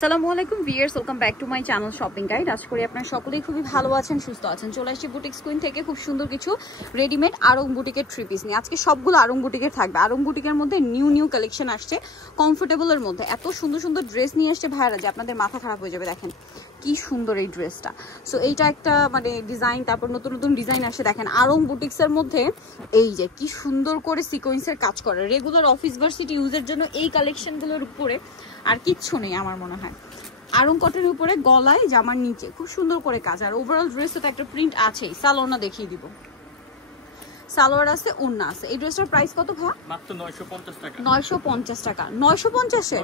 আসসালামু আলাইকুম viewers, welcome back to my channel shopping guide. আশা করি আপনারা সকলেই খুবই ভালো আছেন, সুস্থ আছেন। চলে আসছি বুটিক্স কুইন থেকে খুব সুন্দর কিছু রেডিমেড আরং বুটিকের থ্রি পিস নিয়ে। আজকে সবগুলো আরং বুটিকের থাকবে। আরং বুটিকের মধ্যে নিউ কালেকশন আসছে, কমফোর্টেবলের মধ্যে এত সুন্দর সুন্দর ড্রেস নিয়ে আসছে ভাইয়ারা যে আপনাদের মাথা খারাপ হয়ে যাবে। দেখেন কি সুন্দর এই ড্রেসটা। সো এইটা একটা মানে ডিজাইন, তারপর নতুন নতুন ডিজাইন আসে। দেখেন আরং বুটিক্সের মধ্যে এই যে কি সুন্দর করে সিকোয়েন্সের কাজ করে। রেগুলার অফিস ভার্সিটি ইউজের জন্য এই কালেকশনগুলোর উপরে আর কিচ্ছু নেই আমার মনে হয়। আরং কটনের উপরে গলায় জামার নিচে খুব সুন্দর করে কাজ। আর ওভারঅল ড্রেসে তো একটা প্রিন্ট আছেই। সালোয়ারটা দেখিয়ে দিব, সালোয়ার আছে, ওড়না আছে। এই ড্রেসটার প্রাইস কত ভাই? মাত্র 950 টাকা। 950 টাকা। 950 এ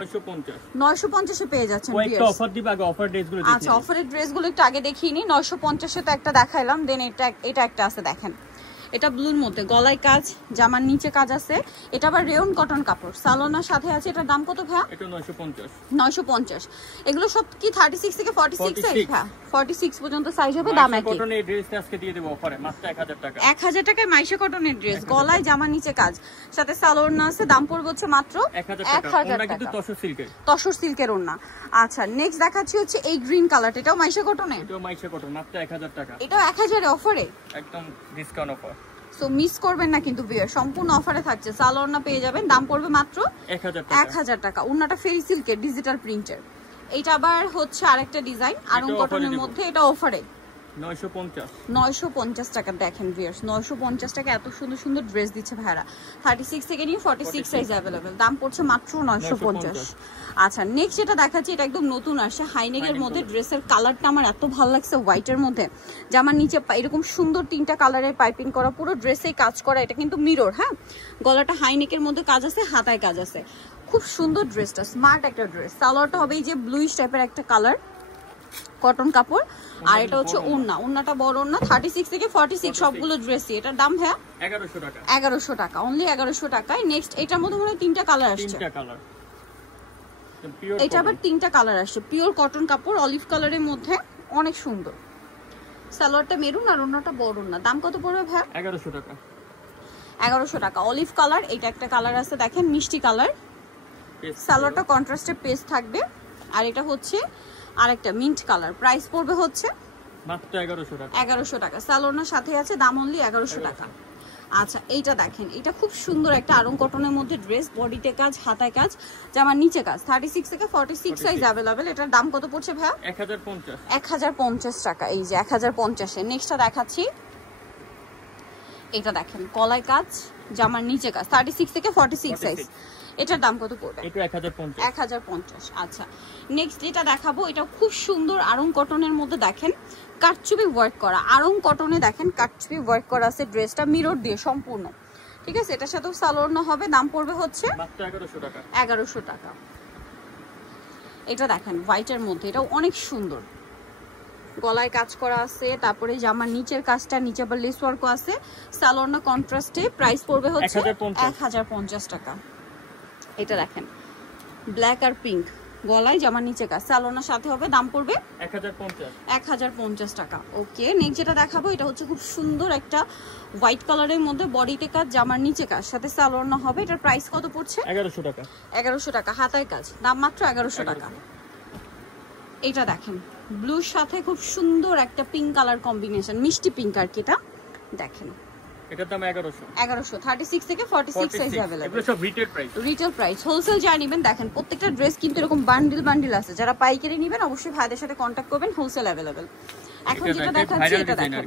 950 এ পেয়ে যাচ্ছেন। একটা অফার দিবা, আগে অফার ড্রেসগুলো দেখিয়ে। আচ্ছা, অফারের ড্রেসগুলো একটু আগে দেখিয়ে নি। 950 এ তো একটা দেখাইলাম, দেন এটা একটা আছে দেখেন। এটা ব্লুর মধ্যে গলায় কাজ, জামার নিচে কাজ আছে। এটা আবার রেয়ন কটন কাপড়, সালোনার সাথে আছে। এটার দাম কত ভাই? এটা 950। 950। এগুলো সব কি 36 থেকে 46 সাইজ? হ্যাঁ 46 পর্যন্ত সাইজ হবে। দাম একই। কটনের ড্রেসটা আজকে দিয়ে দেব অফারে মাত্র 1000 টাকা। 1000 টাকায় মাইশা কটনের ড্রেস, গলায় জামার নিচে কাজ, সাথে সালোয়ার আছে। দাম পড়বে হচ্ছে মাত্র 1000 টাকা। কিন্তু তসর সিল্কের, তসর সিল্কের ওড়না। আচ্ছা, নেক্সট দেখাচ্ছি হচ্ছে এই গ্রিন কালারটা। এটাও মাইশা কটনে? এটাও মাইশা কটন, মাত্র 1000 টাকা। এটাও 1000 এ অফারে, একদম ডিসকাউন্ট অফার। সো মিস করবেন না কিন্তু ভিউয়ার, সম্পূর্ণ অফারে থাকছে। সালোয়ারটা পেয়ে যাবেন, দাম পড়বে মাত্র 1000 টাকা। ওড়নাটা ফেরি সিল্কের ডিজিটাল প্রিন্টের। এটা আবার হচ্ছে আরেকটা ডিজাইন আরং কটনের মধ্যে, এটা অফারে 950 টাকা। দেখেন ভিউয়ার্স, 950 টাকা এত সুন্দর সুন্দর ড্রেস দিচ্ছে ভাইরা। 36 থেকে নিয়ে 46 সাইজ अवेलेबल। দাম পড়ছে মাত্র 950। আচ্ছা, নেক্সট যেটা দেখাচ্ছি এটা একদম নতুন আসছে হাইনেক এর মধ্যে। ড্রেসের কালারটা আমার এত ভালো লাগছে, হোয়াইটের মধ্যে জামার নিচে এরকম সুন্দর তিনটা কালারের পাইপিং করা, পুরো ড্রেসেই কাজ করা। এটা কিন্তু মিরর, হ্যাঁ। গলাটা হাইনেকের মধ্যে কাজ আছে, হাতায় কাজ আছে। খুব সুন্দর ড্রেসটা, স্মার্ট একটা ড্রেস। সালোয়ারটা হবে এই যে ব্লুইশ টাইপের একটা কালার, কটন কাপড়। আর এটা হচ্ছে ওড়না, ওড়নাটা বড় ওড়না। 36 থেকে 46 সবগুলো ড্রেসই। এটার দাম হ্যাঁ 1100 টাকা। 1100 টাকা, অনলি 1100 টাকায়। নেক্সট এটার মধ্যে মনে হয় তিনটা কালার আসছে। তিনটা কালার, এটা আবার তিনটা কালার আসছে। পিওর কটন কাপড়, অলিভ কালারের মধ্যে, অনেক সুন্দর। সালোয়ারটা মেরুন আর ওড়নাটা বড় ওড়না। দাম কত পড়বে ভাই? 1100 টাকা। 1100 টাকা। অলিভ কালার, এটা একটা কালার আছে দেখেন, মিষ্টি কালার। সালোয়ারটা কন্ট্রাস্টে পেস্ট থাকবে। আর এটা হচ্ছে আরেকটা মিন্ট কালার। প্রাইস পড়বে হচ্ছে মাত্র 1100 টাকা। 1100 টাকা। সালোয়ারের সাথে আছে, দাম অনলি 1100 টাকা। আচ্ছা, এইটা দেখেন, এটা খুব সুন্দর একটা আরং কটনের মধ্যে ড্রেস, বডিতে কাজ, হাতায় কাজ, জামার নিচে কাজ। 36 থেকে 46 সাইজ अवेलेबल। এটার দাম কত পড়ছে ভাই? 1050। 1050 টাকা। এই যে 1050 এ। নেক্সটটা দেখাচ্ছি, এটা দেখেন কলায় কাজ, জামার নিচে কাজ, 36 থেকে 46 সাইজ। এটার দাম কত পড়বে? এটা 1050। 1050। আচ্ছা, নেক্সট যেটা দেখাবো এটা খুব সুন্দর আরং কটনের মধ্যে। দেখেন কাটচুপি ওয়ার্ক করা, আরং কটনে দেখেন কাটচুপি ওয়ার্ক করা আছে। ড্রেসটা মিরর দিয়ে সম্পূর্ণ, ঠিক আছে। এটার সাথেও সালোয়ার হবে। দাম পড়বে হচ্ছে মাত্র 1100 টাকা। 1100 টাকা। এটা দেখেন হোয়াইটের মধ্যে, এটাও অনেক সুন্দর। গলায় কাজ করা আছে, তারপরে জামার নিচের কাজটা, নিচে আবার লেস ওয়ার্কও আছে। সালোয়ার কন্ট্রাস্টে। প্রাইস পড়বে হচ্ছে 1050 টাকা। এটা দেখেন ব্ল্যাক আর পিঙ্ক, গলায় জামার নিচে কাজ, সালোয়ার সাথে হবে। দাম পড়বে 1050 টাকা। ওকে, নেক্সট যেটা দেখাবো এটা হচ্ছে খুব সুন্দর একটা হোয়াইট কালারের মধ্যে, বডিতে কাজ, জামার নিচে কাজ, সাথে সালোয়ার হবে। এটার প্রাইস কত পড়ছে? 1100 টাকা। 1100 টাকা, হাতায় কাজ। দাম মাত্র 1100 টাকা। এটা দেখেন ব্লুর সাথে খুব সুন্দর একটা পিঙ্ক কালার কম্বিনেশন, মিষ্টি পিঙ্ক আর কি। এটা দেখেন, এটার দাম 1100। 36 থেকে 46 সাইজ अवेलेबल। এগুলো সব retail price. Retail price. Wholesale যা নেবেন দেখেন প্রত্যেকটা ড্রেস কিন্তু এরকম বান্ডিল আছে। যারা পাইকারি নেবেন অবশ্যই ভাইদের সাথে কন্টাক্ট করবেন, হোলসেল अवेलेबल। এখন যেটা দেখাচ্ছি এটা দেখেন,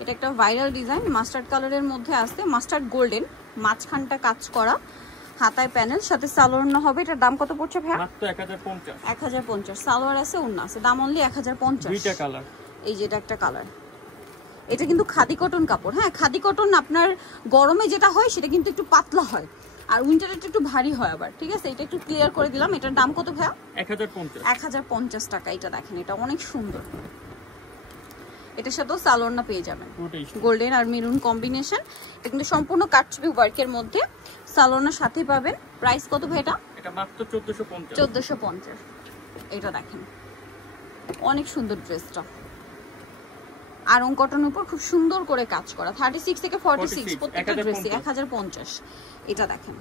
এটা একটা ভাইরাল ডিজাইন, মাস্টার্ড কালারের মধ্যে আছে, মাস্টার্ড গোল্ডেন, মাঝখানটা কাজ করা, হাতায় প্যানেল, সাথে সালোয়ার হবে। এটার দাম কত পড়ছে ভাই? মাত্র 1050। 1050। সালোয়ার আছে, ওড়না আছে। দাম অনলি 1050। দুইটা কালার। এই যে এটা একটা কালার। এটা কিন্তু খাদি কটন কাপড়, হ্যাঁ। খাদি কটন আপনার গরমে যেটা হয় সেটা কিন্তু একটু পাতলা হয়, আর উইন্টারে একটু ভারী হয় আবার, ঠিক আছে। এটা একটু ক্লিয়ার করে দিলাম। এটার দাম কত ভাইয়া? 1050 টাকা। এটা দেখেন, এটা অনেক সুন্দর। এটার সাথেও সালোয়ার পেয়ে যাবেন, গোল্ডেন আর মেরুন কম্বিনেশন। এটা কিন্তু সম্পূর্ণ কাটচুপি ওয়ার্কের মধ্যে, সালোয়ার সাথে পাবেন। প্রাইস কত ভাই এটা? এটা মাত্র 1450। 1450। এটা দেখেন অনেক সুন্দর ড্রেসটা, আরং কটনের উপর খুব সুন্দর করে কাজ করা। 36 থেকে 46 প্রত্যেকটা ড্রেসই 1050। এটা দেখেন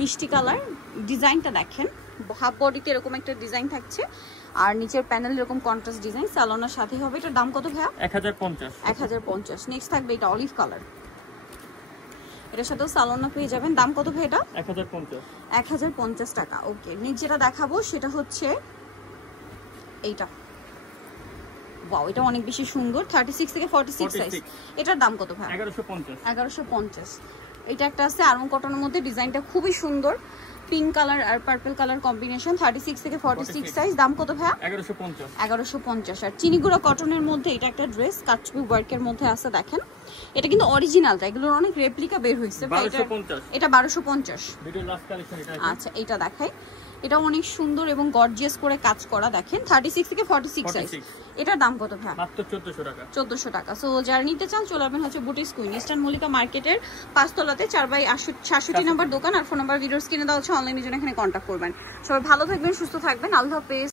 মিষ্টি কালার, ডিজাইনটা দেখেন হাফ বডিতে এরকম একটা ডিজাইন থাকছে আর নিচের প্যানেল এরকম কন্ট্রাস্ট ডিজাইন, সালোনার সাথে হবে। এটার দাম কত ভাইয়া? 1050। 1050। নেক্সট থাকবে এটা অলিভ কালার, এটার সাথেও সালোনা পেয়ে যাবেন। দাম কত ভাই এটা? 1050। 1050 টাকা। ওকে, নেক্সট যেটা দেখাবো সেটা হচ্ছে এইটা। ওয়াও, এটা অনেক বেশি সুন্দর, 36 থেকে 46 সাইজ। এটার দাম কত ভাই? 1150। 1150। এটা একটা আছে আরং কটনের মধ্যে, ডিজাইনটা খুবই সুন্দর, পিঙ্ক কালার আর পার্পল কালার কম্বিনেশন, 36 থেকে 46 সাইজ। দাম কত ভাই? 1150। 1150। আর চিনিগুড়া কটনের মধ্যে এটা একটা ড্রেস কাটছবি ওয়ার্কের মধ্যে আছে দেখেন, এটা কিন্তু অরিজিনালটা, এগুলোর অনেক রেপ্লিকা বের হইছে। 1250। এটা 1250। ভিডিও লাস্ট কালেকশন এটা। আচ্ছা, এটা দেখাই, এটা অনেক সুন্দর এবং গর্জিয়াস করে কাজ করা দেখেন, 36 থেকে 46 সাইজ। এটার দাম কত ভাই? মাত্র 1400 টাকা। 1400 টাকা। সো যারা নিতে চান চলে আসবেন হচ্ছে বুটিক্স কুইন, ইস্টার্ন মল্লিকা মার্কেটের 5 তলাতে 4/68 নাম্বার দোকান। আর ফোন নাম্বার ভিডিওস কিনে দেওয়া হচ্ছে, অনলাইনের জন্য এখানে কন্ট্যাক্ট করবেন। সবাই ভালো থাকবেন, সুস্থ থাকবেন, আল্লাহ হাফেজ।